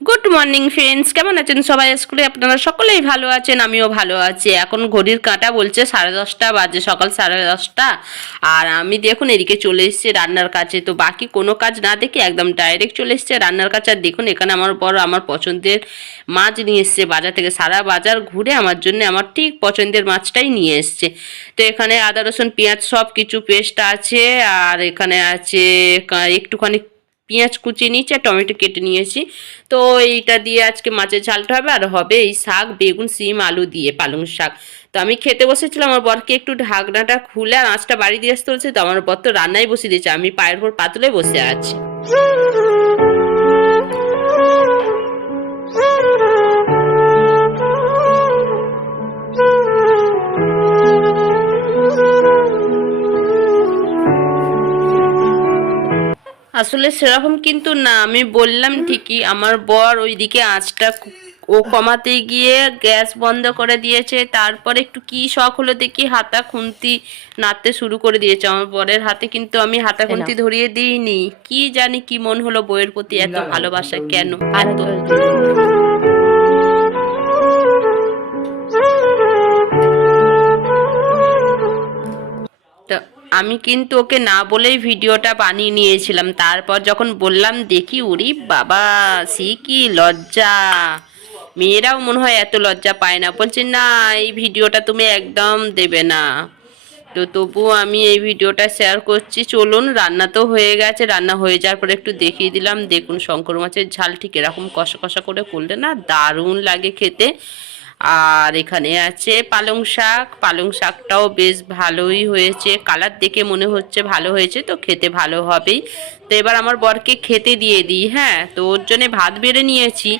Good morning friends কেমন আছেন সবাই? স্কুলে আপনারা সকলেই ভালো আছেন, আমিও ভালো আছি। এখন ঘড়ির কাঁটা বলছে সাড়ে দশটা বাজে, সকাল সাড়ে দশটা। আর আমি দেখুন এদিকে চলে এসেছি রান্নার কাছে তো বাকি কোনো কাজ না দেখে একদম ডাইরেক্ট চলে এসেছে রান্নার কাছে আর দেখুন, এখানে আমার বড় আমার পছন্দের মাছ নিয়ে এসছে। বাজার থেকে সারা বাজার ঘুরে আমার জন্য আমার ঠিক পছন্দের মাছটাই নিয়ে এসছে। তো এখানে আদা, রসুন, পেঁয়াজ সব কিছু পেস্ট আছে। আর এখানে আছে একটুখানি পেঁয়াজ কুচিয়ে নিয়েছি আর টমেটো কেটে নিয়েছি। তো এইটা দিয়ে আজকে মাছের ঝালটা হবে আর হবে এই শাক, বেগুন, সিম, আলু দিয়ে পালং শাক। তো আমি খেতে বসেছিলাম, আমার বরকে একটু ঢাকনাটা খুলে আর আঁচটা বাড়ি দিয়ে আসতে বলছে, তো আমার বর তো রান্নাই বসিয়ে দিয়েছে, আমি পায়ের উপর পাতলে বসে আছি। আসলে সেরকম কিন্তু না আমি বললাম ঠিকই আমার বর ওইদিকে আঁচটা ও কমাতে গিয়ে গ্যাস বন্ধ করে দিয়েছে তারপরে একটু কি শখ হলো দেখি হাতা খুন্তি নাড়তে শুরু করে দিয়েছে আমার বরের হাতে কিন্তু আমি হাতা খুন্তি ধরিয়ে দিইনি কি জানি কি মন হলো বইয়ের প্রতি এত ভালোবাসা কেন এত আমি কিন্তু ওকে না বলেই ভিডিওটা বানিয়ে নিয়েছিলাম। তারপর যখন বললাম, দেখি উরি, বাবা, সে কি লজ্জা। মেয়েরাও মনে হয় এত লজ্জা পায় না। বলছে, না, এই ভিডিওটা তুমি একদম দেবে না। তো তবুও আমি এই ভিডিওটা শেয়ার করছি। চলুন, রান্না তো হয়ে গেছে। রান্না হয়ে যাওয়ার পরে একটু দেখিয়ে দিলাম। দেখুন, শঙ্কর মাছের ঝাল ঠিক এরকম কষা কষা করে করলে না দারুণ লাগে খেতে। আর এখানে আছে পালং শাক। পালং শাকটাও বেশ ভালোই হয়েছে। কালার দেখে মনে হচ্ছে ভালো হয়েছে, তো খেতে ভালো হবেই। তো এবার আমার বরকে খেতে দিয়ে দিই হ্যাঁ? তো ওর জন্যে ভাত বেড়ে নিয়েছি।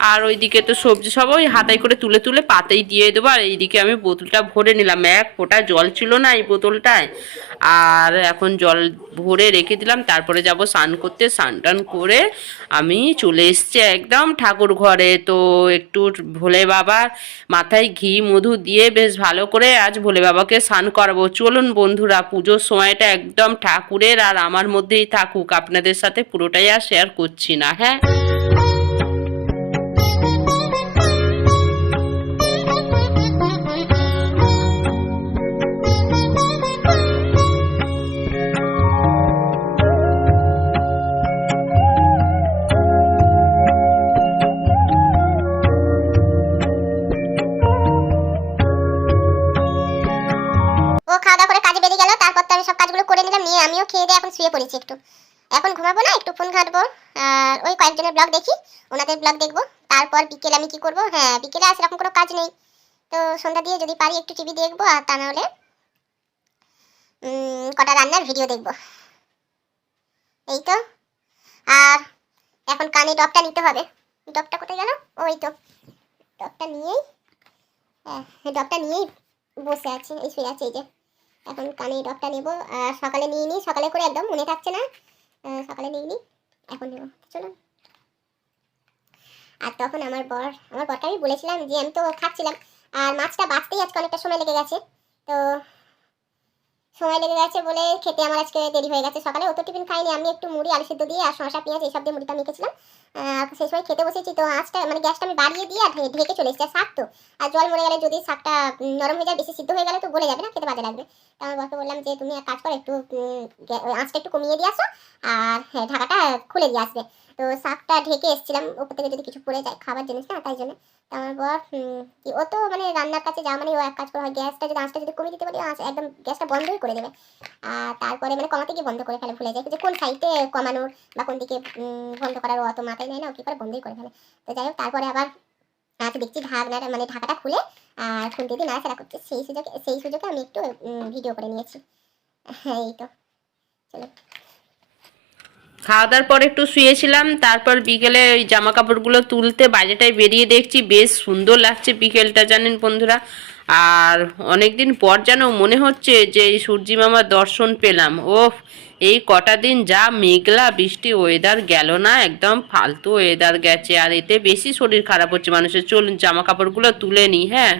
আর ওইদিকে তো সবজি সব ওই হাতায় করে তুলে তুলে পাতেই দিয়ে দেবো। আর এইদিকে আমি বোতলটা ভরে নিলাম। এক ফোঁটা জল ছিল না এই বোতলটায়। আর এখন জল ভরে রেখে দিলাম। তারপরে যাব স্নান করতে। স্নান টান করে আমি চলে এসছি একদম ঠাকুর ঘরে। তো একটু ভোলে বাবার মাথায় ঘি, মধু দিয়ে বেশ ভালো করে আজ ভোলে বাবাকে স্নান করাবো। চলুন বন্ধুরা, পুজোর সময়টা একদম ঠাকুরের আর আমার মধ্যেই থাকুক। আপনাদের সাথে পুরোটাই আর শেয়ার করছি না হ্যাঁ? নিয়ে আমিও খেয়ে দিয়ে এখন শুয়ে পড়েছি একটু। এখন ঘুমাবো না, একটু ফোন ঘাঁটবো। আর ওই কয়েকজনের ব্লগ দেখি, ওনাদের ব্লগ দেখব। তারপর বিকেলে আমি কি করব? হ্যাঁ বিকেলে আর সেরকম কোনো কাজ নেই। তো সন্ধ্যা দিয়ে যদি পারি একটু টিভি দেখব, আর তা নাহলে কটা রান্নার ভিডিও দেখব। এই তো। আর এখন কানে ডবটা নিতে হবে। ডবটা কোথায় গেল? ওই তো। ডবটা নিয়েই হ্যাঁ ডবটা নিয়েই বসে আছে, এই শুয়ে আছে, এই যে। এখন কানে ডকটা নেব। আর সকালে নিয়ে নিই, সকালে করে একদম মনে থাকছে না। সকালে নিয়ে নিই, এখন নেব। চলুন। আর তখন আমার বর, আমার বরটা আমি বলেছিলাম যে আমি তো খাচ্ছিলাম। আর মাছটা বাঁচতেই আজকে অনেকটা সময় লেগে গেছে। তো সময় লেগে গেছে বলে খেতে আমার আজকে দেরি হয়ে গেছে সকালে। অত টিফিন খাইনি, আমি একটু মুড়ি, আলু সিদ্ধ দিয়ে আর শসা, পেঁয়াজ এইসব দিয়ে মুড়িটা মেখেছিলাম। সেই সময় খেতে বসেছি তো আঁচটা মানে গ্যাসটা আমি বাড়িয়ে দিয়ে আর ঢেকে চলে এসেছি। আর শাক তো, আর জল মরে গেলে যদি শাকটা নরম হয়ে যায়, বেশি সিদ্ধ হয়ে গেলে তো গলে যাবে না, খেতে বাজে লাগবে। তো আমার বরকে বললাম যে, তুমি এক কাজ করো, একটু আঁচটা একটু কমিয়ে দিয়ে আসো, আর হ্যাঁ ঢাকাটা খুলে দিয়ে আসবে। তো শাকটা ঢেকে এসেছিলাম ওপর থেকে যদি কিছু পড়ে যায় খাবার জিনিস না তাই জন্য। তো আমার বর কি, ও তো মানে রান্নার কাছে যাওয়া মানে ও এক কাজ করা, হয় গ্যাসটা যদি আঁচটা যদি কমিয়ে দিতে পারি আঁচ, একদম গ্যাসটা বন্ধই করে দেবে। আর তারপরে মানে কমাতে গিয়ে বন্ধ করে ফেলে, ভুলে যায়, যে কোন সাইডে কমানোর বা কোন দিকে বন্ধ করার অত মাথায় নেয় না, ও কি করে বন্ধই করে ফেলে। তো যাই হোক, তারপরে আবার আজ দেখছি ঢাকনাটা মানে ঢাকাটা খুলে, আর খুলতে দিয়ে নাড়াচাড়া করছে। সেই সুযোগে সেই সুযোগে আমি একটু ভিডিও করে নিয়েছি। হ্যাঁ এই তো। চলো। খাওয়া দাওয়ার পর একটু শুয়েছিলাম, তারপর বিকেলে ওই জামা কাপড়গুলো তুলতে বাইরেটায় বেরিয়ে দেখছি বেশ সুন্দর লাগছে বিকেলটা জানেন বন্ধুরা। আর অনেকদিন পর যেন মনে হচ্ছে যে এই সূর্যি মামার দর্শন পেলাম। ও এই কটা দিন যা মেঘলা বৃষ্টি ওয়েদার গেল না, একদম ফালতু ওয়েদার গেছে। আর এতে বেশি শরীর খারাপ হচ্ছে মানুষের। চলুন জামা কাপড়গুলো তুলে নিই হ্যাঁ।